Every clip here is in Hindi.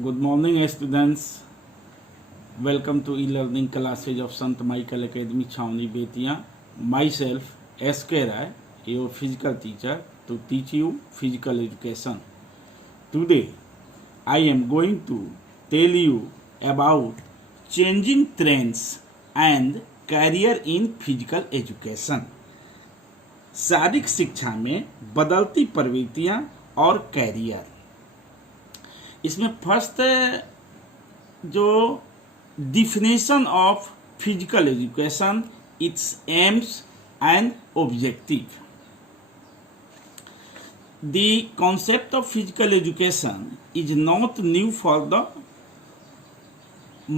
Good morning, students. Welcome to e-learning classes of Sant Michael Academy, Chhaoni, Betia. Myself, S.K. Rai, your physical teacher, to teach you physical education. Today, I am going to tell you about changing trends and career in physical education. शारीरिक शिक्षा में बदलती प्रवृत्तियां और कैरियर। इसमें फर्स्ट जो definition of physical education, it's aims and objective. The concept of physical education is not new for the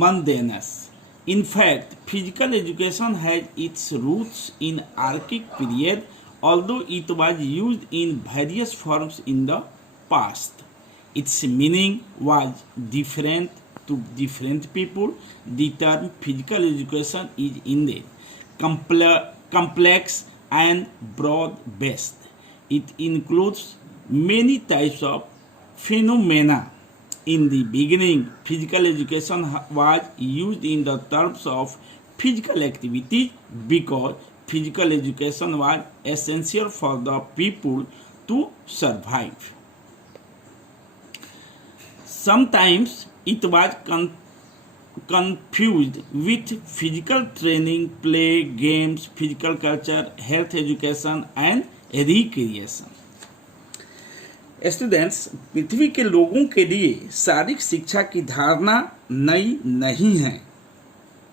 मंडेनस. In fact, physical education has its roots in archaic period, although it was used in various forms in the past. Its meaning was different to different people. The term physical education is indeed complex and broad-based. It includes many types of phenomena. In the beginning, physical education was used in the terms of physical activity because physical education was essential for the people to survive. Sometimes it was confused with physical training, play, games, physical culture, health education and recreation. Students, पृथ्वी के लोगों के लिए शारीरिक शिक्षा की धारणा नई नहीं है.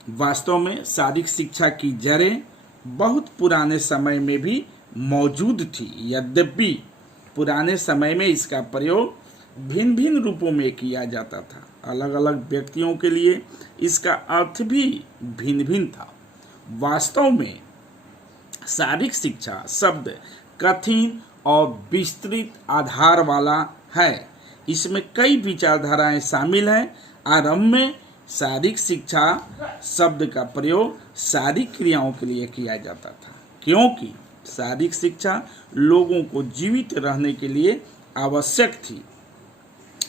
वास्तव में शारीरिक शिक्षा की जड़ें बहुत पुराने समय में भी मौजूद थी. यद्यपि पुराने समय में इसका प्रयोग भिन्न भिन्न रूपों में किया जाता था. अलग अलग व्यक्तियों के लिए इसका अर्थ भी भिन्न भिन्न था. वास्तव में शारीरिक शिक्षा शब्द कठिन और विस्तृत आधार वाला है. इसमें कई विचारधाराएं शामिल हैं. आरंभ में शारीरिक शिक्षा शब्द का प्रयोग शारीरिक क्रियाओं के लिए किया जाता था, क्योंकि शारीरिक शिक्षा लोगों को जीवित रहने के लिए आवश्यक थी.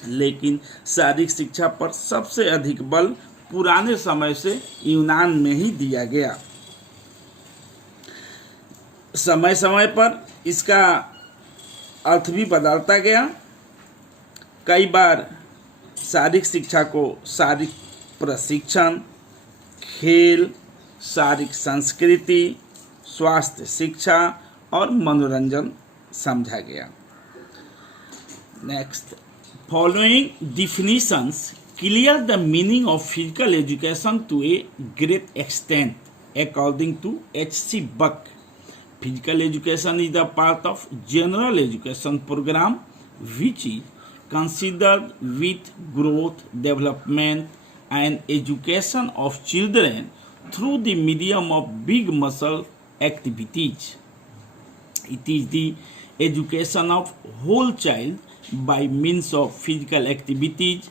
लेकिन शारीरिक शिक्षा पर सबसे अधिक बल पुराने समय से यूनान में ही दिया गया. समय समय पर इसका अर्थ भी बदलता गया. कई बार शारीरिक शिक्षा को शारीरिक प्रशिक्षण, खेल, शारीरिक संस्कृति, स्वास्थ्य शिक्षा और मनोरंजन समझा गया. Next, following definitions clear the meaning of physical education to a great extent according to H.C. Buck. Physical education is a part of general education program which is considered with growth, development and education of children through the medium of big muscle activities. It is the education of whole child by means of physical activities.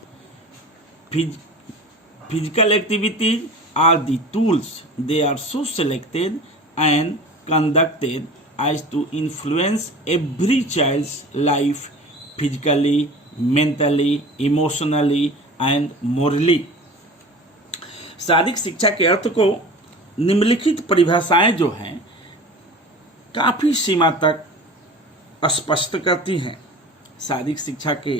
Physical activities are the tools. They are so selected and conducted as to influence every child's life physically, mentally, emotionally and morally. शारीरिक शिक्षा के अर्थ को निम्नलिखित परिभाषाएं जो हैं काफी सीमा तक स्पष्ट करती हैं. शारीरिक शिक्षा के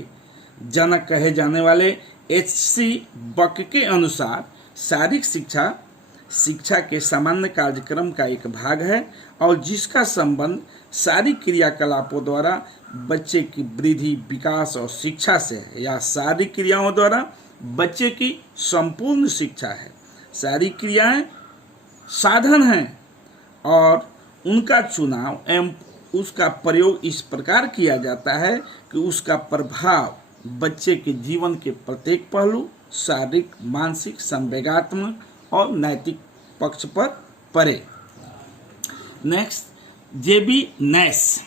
जनक कहे जाने वाले H.C. Buck के अनुसार शारीरिक शिक्षा शिक्षा के सामान्य कार्यक्रम का एक भाग है और जिसका संबंध शारीरिक क्रियाकलापों द्वारा बच्चे की वृद्धि, विकास और शिक्षा से है, या शारीरिक क्रियाओं द्वारा बच्चे की संपूर्ण शिक्षा है. शारीरिक क्रियाएं साधन हैं और उनका चुनाव एवं उसका प्रयोग इस प्रकार किया जाता है कि उसका प्रभाव बच्चे के जीवन के प्रत्येक पहलू, शारीरिक, मानसिक, संवेगात्मक और नैतिक पक्ष पर पड़े. Next, J.B. Nash.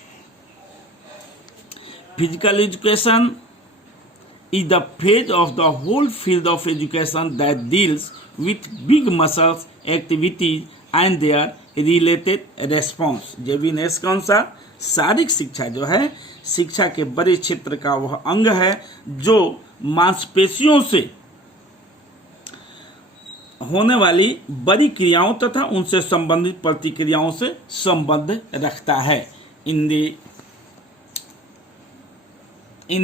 Physical education is the phase of the whole field of education that deals with big muscles activities and their related response. J.B. Nash के अनुसार शारीरिक शिक्षा जो है शिक्षा के बड़े क्षेत्र का वह अंग है जो मांसपेशियों से होने वाली बड़ी क्रियाओं तथा उनसे संबंधित प्रतिक्रियाओं से संबंध रखता है। In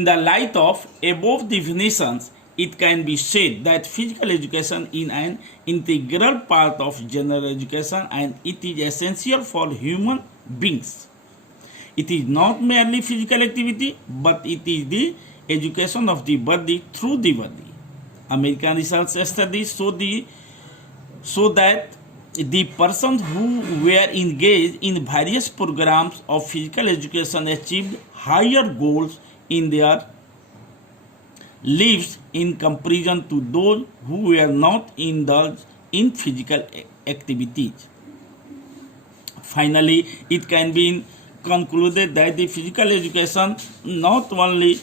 the light of above definitions, it can be said that physical education is an integral part of general education and it is essential for human beings. It is not merely physical activity, but it is the education of the body through the body. American research studies show that the persons who were engaged in various programs of physical education achieved higher goals in their lives in comparison to those who were not indulged in physical activities. Finally, it can be concluded that the physical education not only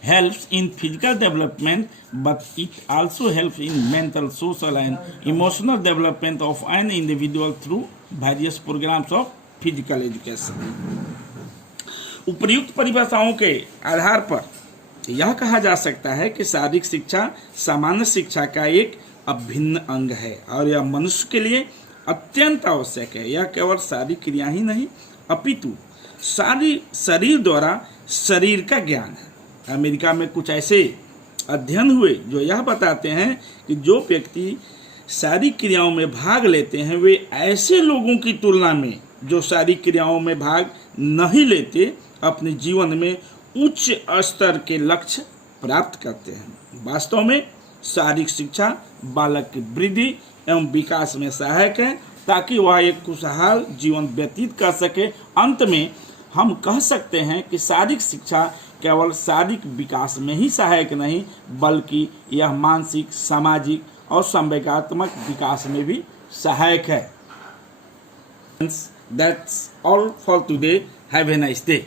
helps in physical development, but it also helps in mental, social, and emotional development of an individual through various programs of physical education. उपर्युक्त परिभाषाओं के आधार पर यह कहा जा सकता है कि शारीरिक शिक्षा सामान्य शिक्षा का एक अभिन्न अंग है और यह मनुष्य के लिए अत्यंत आवश्यक है। यह केवल शारीरिक क्रिया ही नहीं अपितु शरीर द्वारा शरीर का ज्ञान है। अमेरिका में कुछ ऐसे अध्ययन हुए जो यह बताते हैं कि जो व्यक्ति शारीरिक क्रियाओं में भाग लेते हैं वे ऐसे लोगों की तुलना में जो शारीरिक क्रियाओं में भाग नहीं लेते अपने जीवन में उच्च स्तर के लक्ष्य प्राप्त करते हैं। वास्तव में शारीरिक शिक्षा बालक की वृद्धि एवं विकास में सहायक है ताकि वह एक खुशहाल जीवन व्यतीत कर सके। अंत में हम कह सकते हैं कि शारीरिक शिक्षा केवल शारीरिक विकास में ही सहायक नहीं बल्कि यह मानसिक, सामाजिक और संवेगात्मक विकास में भी सहायक है। That's all for today. Have a nice day.